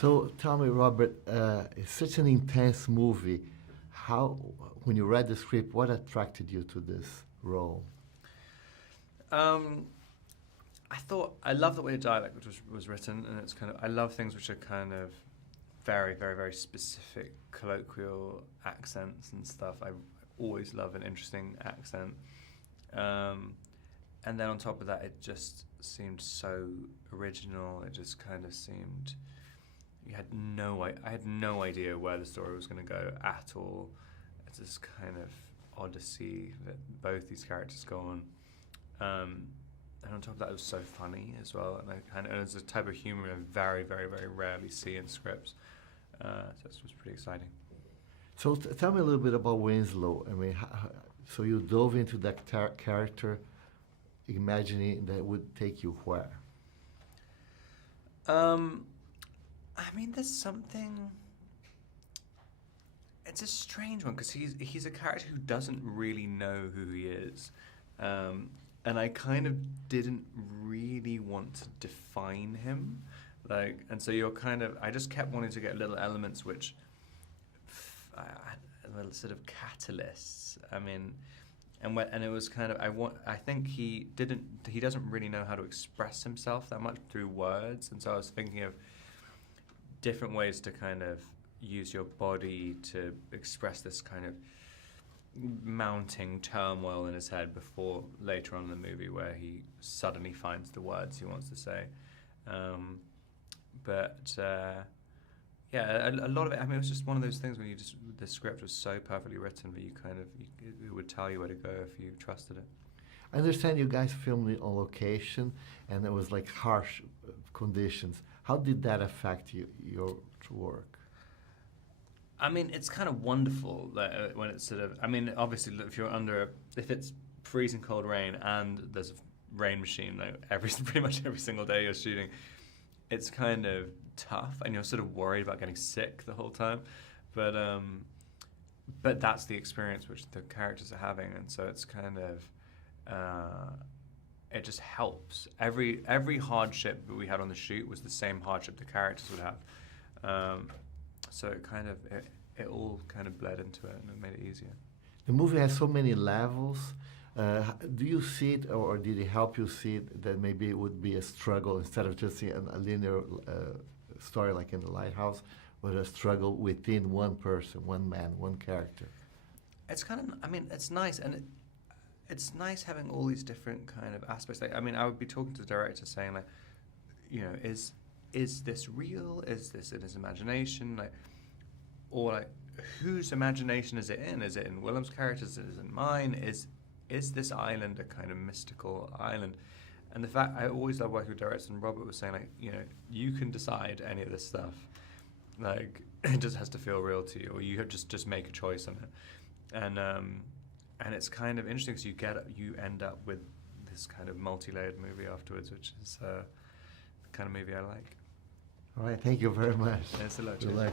So tell me, Robert, it's such an intense movie. How, when you read the script, what attracted you to this role? I love the way the dialect was written, and it's kind of, I love things which are kind of very, very, very specific colloquial accents and stuff. I always love an interesting accent. And then on top of that, it just seemed so original. It just kind of seemed, I had no idea where the story was going to go at all. It's this kind of odyssey that both these characters go on. And on top of that, it was so funny as well. And it's a type of humor I very, very, very rarely see in scripts. So it was pretty exciting. So tell me a little bit about Winslow. I mean, so you dove into that character, imagining that it would take you where? I mean, there's something. It's a strange one because he's a character who doesn't really know who he is, and I kind of didn't really want to define him, and so you're kind of. I just kept wanting to get little elements which, little sort of catalysts. I mean. And it was kind of I think he doesn't really know how to express himself that much through words, and so I was thinking of different ways to kind of use your body to express this kind of mounting turmoil in his head before later on in the movie where he suddenly finds the words he wants to say. Yeah, a lot of it. I mean, it was just one of those things when the script was so perfectly written that it would tell you where to go if you trusted it. I understand you guys filmed it on location, and it was like harsh conditions. How did that affect your work? I mean, it's kind of wonderful that when it's sort of. I mean, obviously, if it's freezing cold rain and there's a rain machine pretty much every single day you're shooting, it's kind of tough, and you're sort of worried about getting sick the whole time, but that's the experience which the characters are having, and so it's kind of it just helps. Every hardship that we had on the shoot was the same hardship the characters would have, so it all kind of bled into it, and it made it easier. The movie has so many levels. Do you see it, or did it help you see it, that maybe it would be a struggle instead of just seeing a linear story like in The Lighthouse, but a struggle within one person, one man, one character? It's kind of, I mean, it's nice, and it's nice having all these different kind of aspects. Like, I mean, I would be talking to the director saying, like, you know, is this real? Is this in his imagination? Like, or like, whose imagination is it in? Is it in Willem's character's? Is it in mine? Is this island a kind of mystical island? And the fact, I always love working with directors, and Robert was saying, like, you know, you can decide any of this stuff. Like, it just has to feel real to you, or you have just make a choice on it. And it's kind of interesting because you end up with this kind of multi-layered movie afterwards, which is the kind of movie I like. All right, thank you very much. Thanks a lot.